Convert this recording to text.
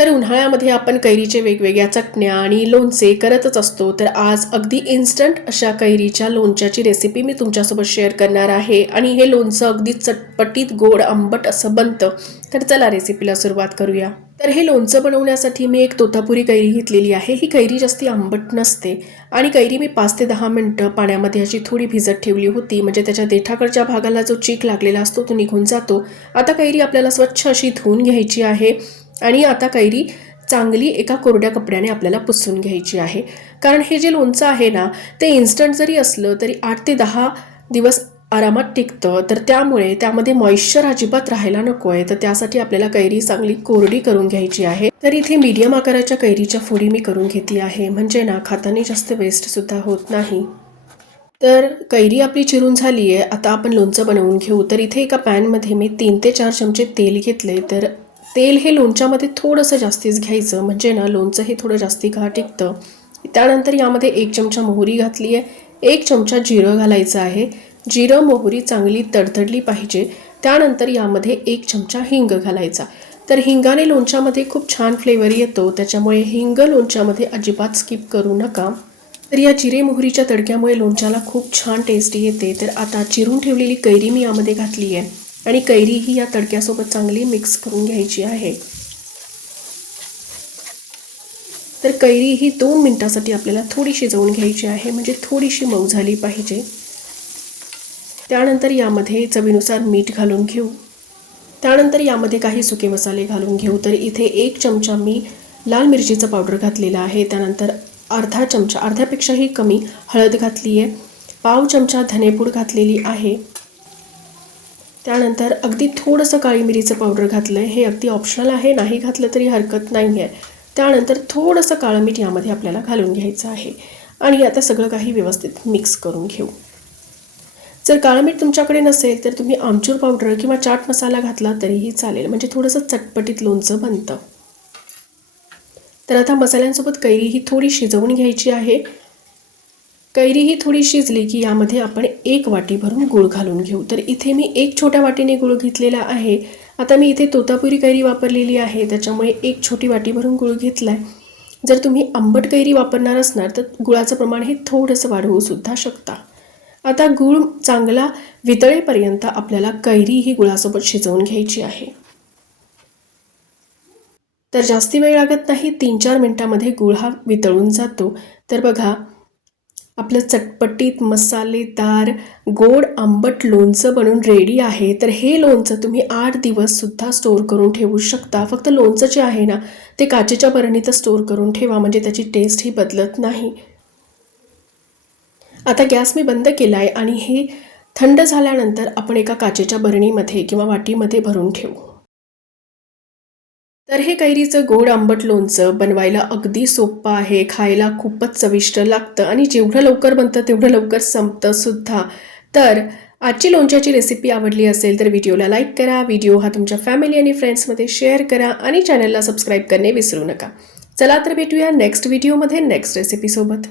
तर उन्हाळ्यामध्ये आपण कैरीचे वेगवेगळ्या चटण्या आणि लोणचे करतच असतो. तर आज अगदी इन्स्टंट अशा कैरीच्या लोणच्याची रेसिपी मी तुमच्यासोबत शेअर करणार आहे आणि हे लोणचं अगदी चटपटीत गोड आंबट असं बनतं. तर चला रेसिपीला सुरुवात करूया. तर हे लोणचं बनवण्यासाठी मी एक तोतापुरी कैरी घेतलेली आहे. ही कैरी जास्ती आंबट नसते आणि कैरी मी 5 ते 10 मिनिटं पाण्यामध्ये अशी थोडी भिजत ठेवली होती, म्हणजे त्याच्या देठाकडच्या भागाला जो चीक लागलेला असतो तो निघून जातो. आता कैरी आपल्याला स्वच्छ अशी धुवून घ्यायची आहे आणि आता कैरी चांगली एका कोरड्या कपड्याने आपल्याला पुसून घ्यायची आहे. कारण हे जे लोणचं आहे ना, ते इन्स्टंट जरी असलं तरी 8 ते 10 दिवस आरामात टिकतं. तर त्यामुळे त्यामध्ये मॉइश्चर अजिबात राहायला नको आहे. तर त्यासाठी आपल्याला कैरी चांगली कोरडी करून घ्यायची आहे. तर इथे मीडियम आकाराच्या कैरीच्या फोडी मी करून घेतली आहे, म्हणजे ना खाताना जास्त वेस्टसुद्धा होत नाही. तर कैरी आपली चिरून झाली आहे. आता आपण लोणचं बनवून घेऊ. तर इथे एका पॅनमध्ये मी 3 ते 4 चमचे तेल घेतले. तर तेल हे लोणच्यामध्ये थोडंसं जास्तीच घ्यायचं, म्हणजे ना लोणचं हे थोडं जास्ती काळ टिकतं. त्यानंतर यामध्ये 1 चमचा मोहरी घातली आहे. 1 चमचा जिरं घालायचं आहे. जिरं मोहरी चांगली तडतडली पाहिजे. त्यानंतर यामध्ये 1 चमचा हिंग घालायचा. तर हिंगाने लोणच्यामध्ये खूप छान फ्लेवर येतो, त्याच्यामुळे हिंग लोणच्यामध्ये अजिबात स्किप करू नका. तर या जिरे मोहरीच्या तडक्यामुळे लोणच्याला खूप छान टेस्ट येते. तर आता चिरून ठेवलेली कैरी मी यामध्ये घातली आहे आणि कैरी ही या तडक्यासोबत चांगली मिक्स करून घ्यायची आहे. तर कैरी ही 2 मिनिटांसाठी आपल्याला थोडी शिजवून घ्यायची आहे, म्हणजे थोडीशी मऊ झाली पाहिजे. त्यानंतर यामध्ये चवीनुसार मीठ घालून घेऊ. त्यानंतर यामध्ये काही सुके मसाले घालून घेऊ. तर इथे 1 चमचा मी लाल मिरचीचं पावडर घातलेलं आहे. त्यानंतर अर्धा चमचा, अर्ध्यापेक्षाही कमी हळद घातली आहे. पाव चमचा धनेपूड घातलेली आहे. त्यानंतर अगदी थोडंसं काळी मिरीचं पावडर घातलं आहे. हे अगदी ऑप्शनल आहे, नाही घातलं तरी हरकत नाही आहे. त्यानंतर थोडंसं काळं मीठ यामध्ये आपल्याला घालून घ्यायचं आहे आणि आता सगळं काही व्यवस्थित मिक्स करून घेऊ. जर काळं मीठ तुमच्याकडे नसेल तर तुम्ही आमचूर पावडर किंवा चाट मसाला घातला तरीही चालेल, म्हणजे थोडंसं चटपटीत लोणचं बनतं. तर आता मसाल्यांसोबत कैरी ही थोडी शिजवून घ्यायची आहे. कैरी ही थोडी शिजली की यामध्ये आपण 1 वाटी भरून गूळ घालून घेऊ. तर इथे मी 1 छोट्या वाटीने गूळ घेतलेला आहे. आता मी इथे तोतापुरी कैरी वापरलेली आहे, त्याच्यामुळे 1 छोटी वाटी भरून गूळ घेतला आहे. जर तुम्ही आंबट कैरी वापरणार असणार तर गुळाचं प्रमाण हे थोडंसं वाढवूसुद्धा शकता. आता गूळ चांगला वितळेपर्यंत आपल्याला कैरी ही गुळासोबत शिजवून घ्यायची आहे. तर जास्ती वेळ लागत नाही, 3-4 मिनिटांमध्ये गूळ हा वितळून जातो. तर बघा, आपलं चटपटीत मसालेदार गोड आंबट लोणचं बनून रेडी आहे. तर हे लोणचं तुम्ही 8 दिवससुद्धा स्टोअर करून ठेवू शकता. फक्त लोणचं जे आहे ना, ते काचेच्या बरणीतच स्टोअर करून ठेवा, म्हणजे त्याची टेस्ट ही बदलत नाही. आता गॅस मी बंद केला आहे आणि हे थंड झाल्यानंतर आपण एका काचेच्या बरणीमध्ये किंवा वाटीमध्ये भरून ठेवू. तर हे कैरीचं गोड आंबट लोणचं बनवायला अगदी सोपं आहे. खायला खूपच चविष्ट लागतं आणि जेवढं लवकर बनतं तेवढं लवकर संपतं सुद्धा. तर आजची लोणच्याची रेसिपी आवडली असेल तर व्हिडिओला लाईक करा, व्हिडिओ हा तुमच्या फॅमिली आणि फ्रेंड्समध्ये शेअर करा आणि चॅनलला सबस्क्राईब करणे विसरू नका. चला तर भेटूया नेक्स्ट व्हिडिओमध्ये नेक्स्ट रेसिपीसोबत.